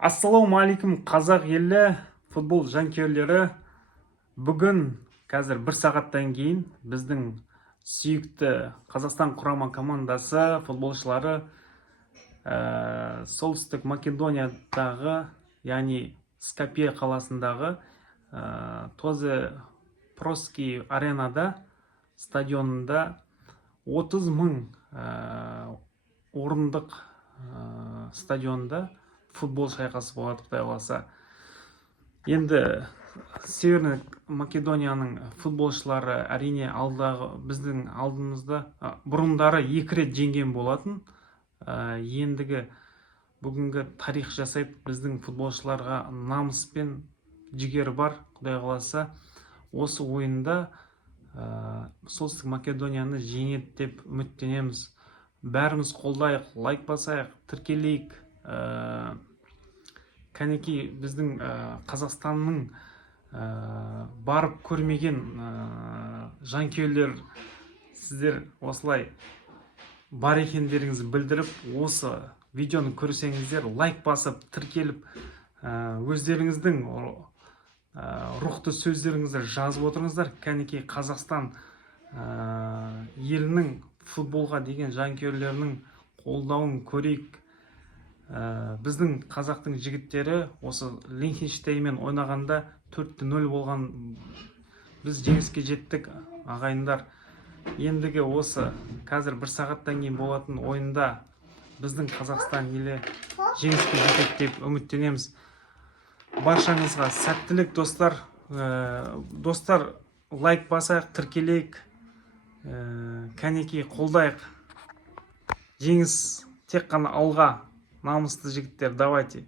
Ассалаумағалейкум қазақ елі футбол жанкүйерлері. Бүгін қазір бір сағаттан кейін біздің сүйікті Қазақстан құрама командасы футболшылары солтүстік Македониядағы, яғни Скопье қаласындағы Тозе Проски аренада стадионында 30 мың орындық стадионда футбол шайқасы болады, Құдай қаласа. Енді Северный Македонияның футболшылары әрине біздің алдымызда бұрындары 2 рет жеңген болатын. Ендігі бүгінгі тарих жасайды. Біздің футболшыларға намыс пен жігер бар, Құдай қаласа. Осы ойында Солтүстік Македонияны жеңеді деп үміттенеміз. Бәріміз қолдайық, лайк басайық, тіркелейік. Кәнекей біздің Қазақстанның барып көрмеген жанкүйерлер, сіздер осылай бар екендеріңізді білдіріп, осы видеоны көрсеңіздер, лайк басып, тіркеліп, өздеріңіздің рухты сөздеріңізді жазып отырыңыздар. Кәнекей Қазақстан елінің футболға деген жанкүйерлерінің қолдауын көрейік. Біздің қазақтың жігіттері осы Лихтенштейнмен ойнағанда 4-0 болған. Біз жеңіске жеттік, ағайындар. Ендігі осы қазір бір сағаттан кейін болатын ойында біздің Қазақстан елі жеңіске жетеді деп үміттенеміз. Баршаңызға сәттілік, достар. Достар, лайк басайық, тіркелейік, кәнекей қолдайық. Жеңіс тек қана алға. Намысты жігіттер, давайте.